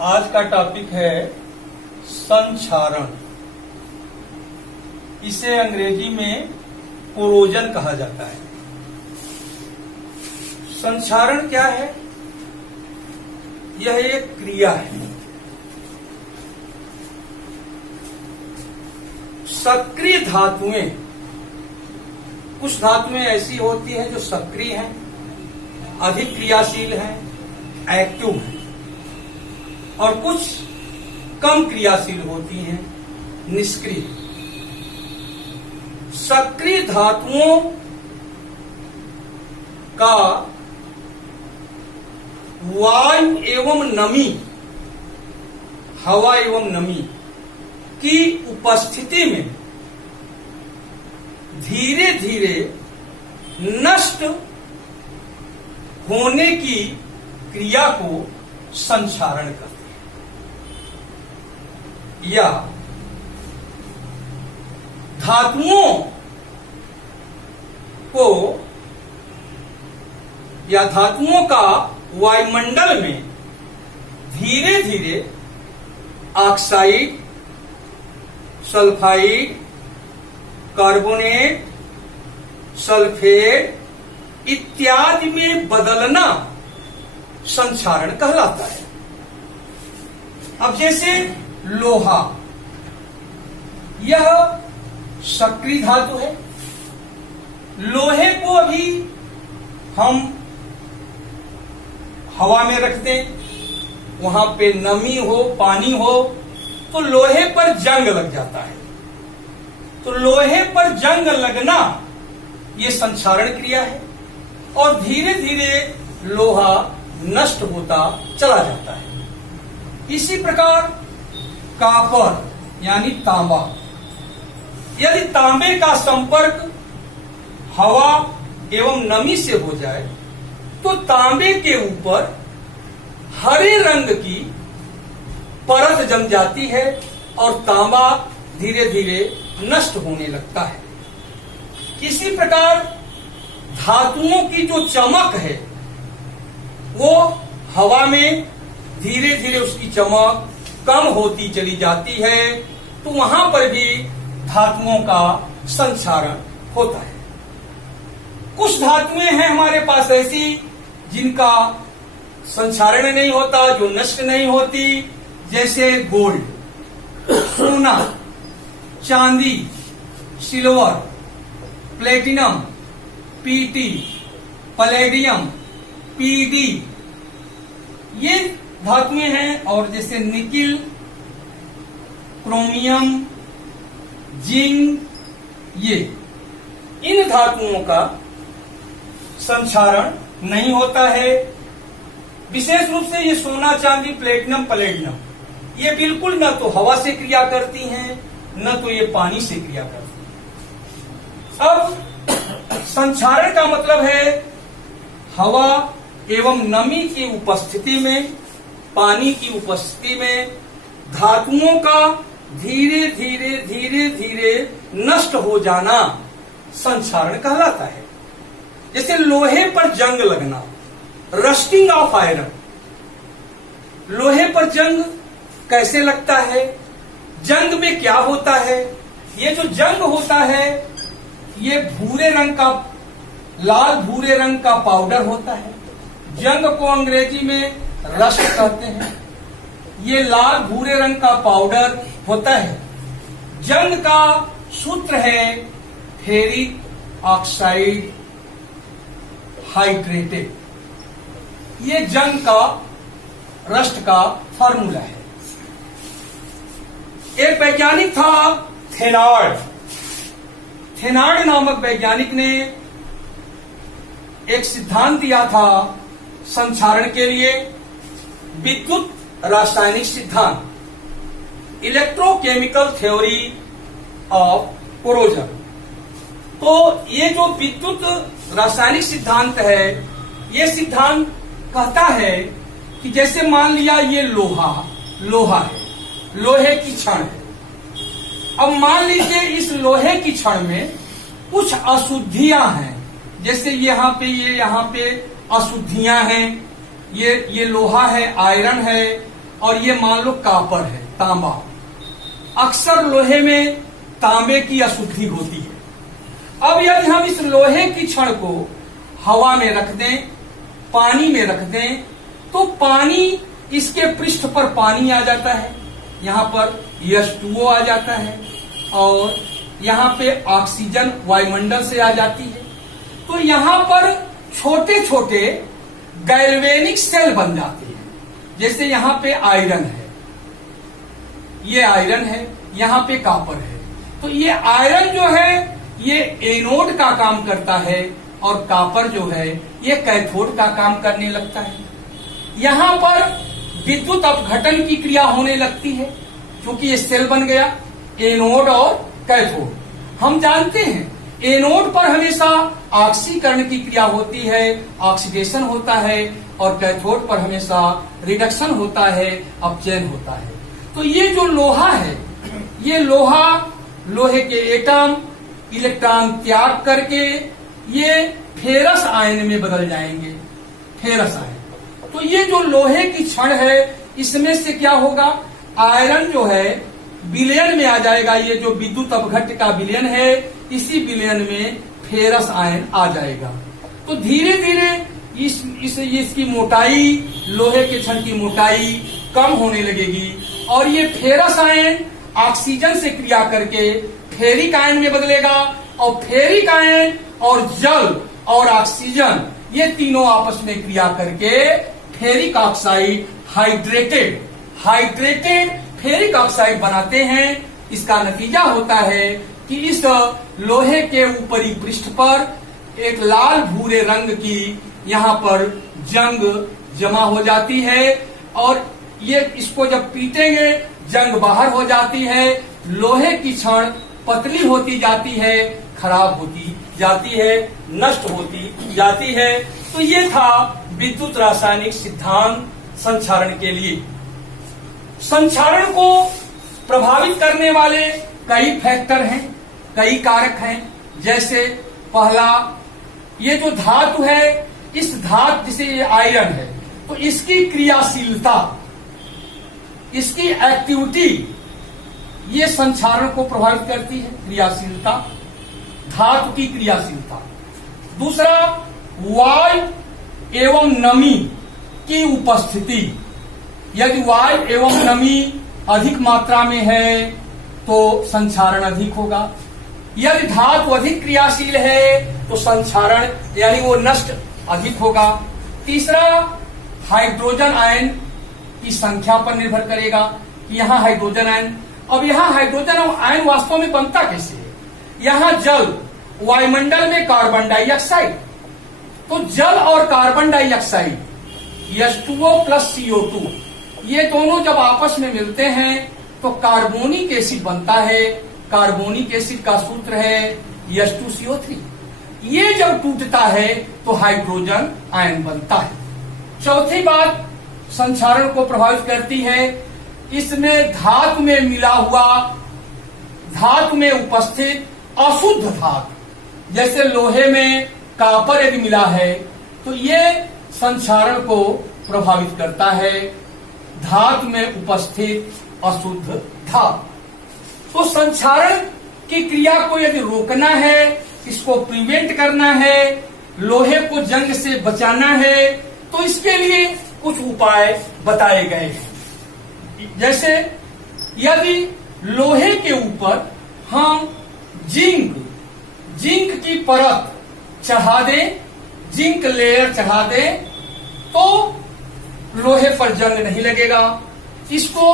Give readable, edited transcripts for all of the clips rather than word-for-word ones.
आज का टॉपिक है संक्षारण। इसे अंग्रेजी में कोरोजन कहा जाता है। संक्षारण क्या है? यह एक क्रिया है। सक्रिय धातुएं, कुछ धातुएं ऐसी होती हैं जो सक्रिय हैं, अधिक क्रियाशील हैं, एक्टिव हैं, और कुछ कम क्रियाशील होती हैं, निष्क्रिय। सक्रिय धातुओं का वायु एवं नमी, हवा एवं नमी की उपस्थिति में धीरे धीरे नष्ट होने की क्रिया को संक्षारण करते हैं। या धातुओं को या धातुओं का वायुमंडल में धीरे धीरे ऑक्साइड, सल्फाइड, कार्बोनेट, सल्फेट इत्यादि में बदलना संक्षारण कहलाता है। अब जैसे लोहा, यह सक्रिय धातु है। लोहे को अभी हम हवा में रखते हैं, वहां पे नमी हो, पानी हो, तो लोहे पर जंग लग जाता है। तो लोहे पर जंग लगना ये संक्षारण क्रिया है, और धीरे धीरे लोहा नष्ट होता चला जाता है। इसी प्रकार कॉपर यानी तांबा, यदि तांबे का संपर्क हवा एवं नमी से हो जाए तो तांबे के ऊपर हरे रंग की परत जम जाती है और तांबा धीरे धीरे नष्ट होने लगता है। इसी प्रकार धातुओं की जो चमक है वो हवा में धीरे धीरे उसकी चमक कम होती चली जाती है, तो वहां पर भी धातुओं का संक्षारण होता है। कुछ धातुएं हैं हमारे पास ऐसी जिनका संक्षारण नहीं होता, जो नष्ट नहीं होती, जैसे गोल्ड, सोना, चांदी, silver, platinum, PT, palladium, PD, ये धातुएं हैं। और जैसे निकिल, क्रोमियम, जिंक, ये इन धातुओं का संक्षारण नहीं होता है। विशेष रूप से ये सोना, चांदी, प्लेटिनम, पैलेडियम, ये बिल्कुल न तो हवा से क्रिया करती हैं, न तो ये पानी से क्रिया करती हैं। अब संक्षारण का मतलब है हवा एवं नमी की उपस्थिति में, पानी की उपस्थिति में धातुओं का धीरे धीरे धीरे धीरे नष्ट हो जाना संक्षारण कहलाता है। जैसे लोहे पर जंग लगना, रस्टिंग ऑफ आयरन। लोहे पर जंग कैसे लगता है? जंग में क्या होता है? ये जो जंग होता है ये भूरे रंग का, लाल भूरे रंग का पाउडर होता है। जंग को अंग्रेजी में रस्ट कहते हैं। ये लाल भूरे रंग का पाउडर होता है। जंग का सूत्र है फेरिक ऑक्साइड हाइड्रेटेड। ये जंग का, रस्ट का फार्मूला है। एक वैज्ञानिक था थेनार्ड। थेनार्ड नामक वैज्ञानिक ने एक सिद्धांत दिया था संक्षारण के लिए, विद्युत रासायनिक सिद्धांत, इलेक्ट्रोकेमिकल थ्योरी ऑफ कोरोजन। तो ये जो विद्युत रासायनिक सिद्धांत है, ये सिद्धांत कहता है कि जैसे मान लिया ये लोहा है, लोहे की छड़ है। अब मान लीजिए इस लोहे की छड़ में कुछ अशुद्धियां हैं, जैसे यहाँ पे अशुद्धियां हैं, ये लोहा है, आयरन है, और ये मान लो कापर है, तांबा। अक्सर लोहे में तांबे की अशुद्धि होती है। अब यदि हम इस लोहे की छड़ को हवा में रख दें, पानी में रख दें, तो पानी, इसके पृष्ठ पर पानी आ जाता है, यहां पर H2O आ जाता है और यहां पे ऑक्सीजन वायुमंडल से आ जाती है। तो यहां पर छोटे छोटे गैल्वेनिक सेल बन जाते हैं। जैसे यहां पे आयरन है, ये आयरन है, यहां पे कॉपर है। तो ये आयरन जो है ये एनोड का काम करता है और कॉपर जो है ये कैथोड का काम करने लगता है। यहां पर विद्युत अपघटन की क्रिया होने लगती है क्योंकि ये सेल बन गया, एनोड और कैथोड। हम जानते हैं एनोड पर हमेशा ऑक्सीकरण की क्रिया होती है, ऑक्सीडेशन होता है, और कैथोड पर हमेशा रिडक्शन होता है, अपचयन होता है। तो ये जो लोहा है, ये लोहे के एटम इलेक्ट्रॉन त्याग करके ये फेरस आयन में बदल जाएंगे, फेरस आयन। तो ये जो लोहे की छड़ है, इसमें से क्या होगा, आयरन जो है विलयन में आ जाएगा। ये जो विद्युत अपघट्य का विलयन है, इसी विलयन में फेरस आयन आ जाएगा। तो धीरे धीरे इसकी मोटाई, लोहे के छड़ की मोटाई कम होने लगेगी और ये फेरस आयन ऑक्सीजन से क्रिया करके फेरिक आयन में बदलेगा और फेरिक आयन और जल और ऑक्सीजन ये तीनों आपस में क्रिया करके ferric oxide, hydrated ferric oxide बनाते हैं। इसका नतीजा होता है कि इस लोहे के ऊपरी पृष्ठ पर एक लाल भूरे रंग की यहाँ पर जंग जमा हो जाती है और ये इसको जब पीटेंगे जंग बाहर हो जाती है, लोहे की छड़ पतली होती जाती है, खराब होती जाती है, नष्ट होती जाती है। तो ये था विद्युत रासायनिक सिद्धांत संक्षारण के लिए। संक्षारण को प्रभावित करने वाले कई फैक्टर हैं, कई कारक हैं। जैसे पहला, ये जो धातु है, इस धातु जिसे ये आयरन है, तो इसकी क्रियाशीलता, इसकी एक्टिविटी ये संक्षारण को प्रभावित करती है, क्रियाशीलता, धातु की क्रियाशीलता। दूसरा, वायु एवं नमी की उपस्थिति। यदि वायु एवं नमी अधिक मात्रा में है तो संक्षारण अधिक होगा। यदि धातु अधिक क्रियाशील है तो संक्षारण यानी वो नष्ट अधिक होगा। तीसरा, हाइड्रोजन आयन की संख्या पर निर्भर करेगा कि यहाँ हाइड्रोजन आयन, अब यहाँ हाइड्रोजन आयन वास्तव में बनता कैसे है। यहाँ जल, वायुमंडल में कार्बन डाइऑक्साइड, तो जल और carbon dioxide H2O plus CO2 ये दोनों जब आपस में मिलते हैं तो कार्बोनिक एसिड बनता है। कार्बोनिक एसिड का सूत्र है H2CO3। ये जब टूटता है तो हाइड्रोजन आयन बनता है। चौथी बात संक्षारण को प्रभावित करती है, इसमें धातु में मिला हुआ, धातु में उपस्थित अशुद्ध धातु, जैसे लोहे में कॉपर यदि मिला है तो ये संक्षारण को प्रभावित करता है, धातु में उपस्थित अशुद्ध धातु। तो संक्षारण की क्रिया को यदि रोकना है, इसको प्रिवेंट करना है, लोहे को जंग से बचाना है, तो इसके लिए कुछ उपाय बताए गए हैं। जैसे यदि लोहे के ऊपर हम जिंक की परत चढ़ा दें, जिंक लेयर चढ़ा दें, तो लोहे पर जंग नहीं लगेगा। इसको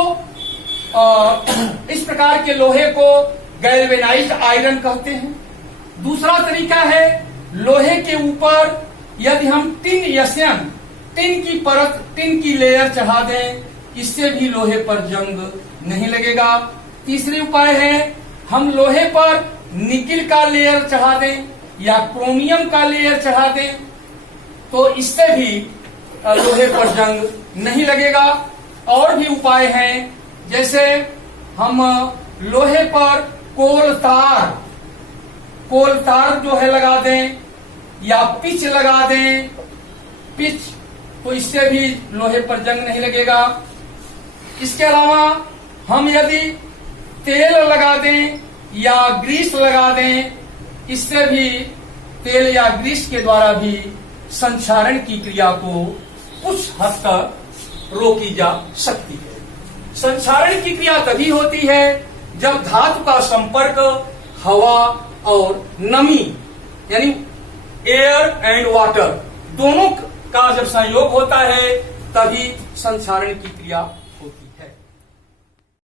इस प्रकार के लोहे को गैल्वेनाइज्ड आयरन कहते हैं। दूसरा तरीका है, लोहे के ऊपर यदि हम टिन की परत, टिन की लेयर चढ़ा दें, इससे भी लोहे पर जंग नहीं लगेगा। तीसरी उपाय है, हम लोहे पर निकिल का लेयर चढ़ा दें या क्रोमियम का लेयर चढ़ा दें, तो इससे भी लोहे पर जंग नहीं लगेगा। और भी उपाय हैं, जैसे हम लोहे पर कोल तार जो है लगा दें या पिच लगा दें, पिच, तो इससे भी लोहे पर जंग नहीं लगेगा। इसके अलावा हम यदि तेल लगा दें या ग्रीस लगा दें, इससे भी तेल या ग्रीस के द्वारा भी संक्षारण की क्रिया को कुछ हद तक रोकी जा सकती है। संक्षारण की क्रिया तभी होती है जब धातु का संपर्क हवा और नमी यानी एयर एंड वाटर दोनों का जब संयोग होता है तभी संक्षारण की क्रिया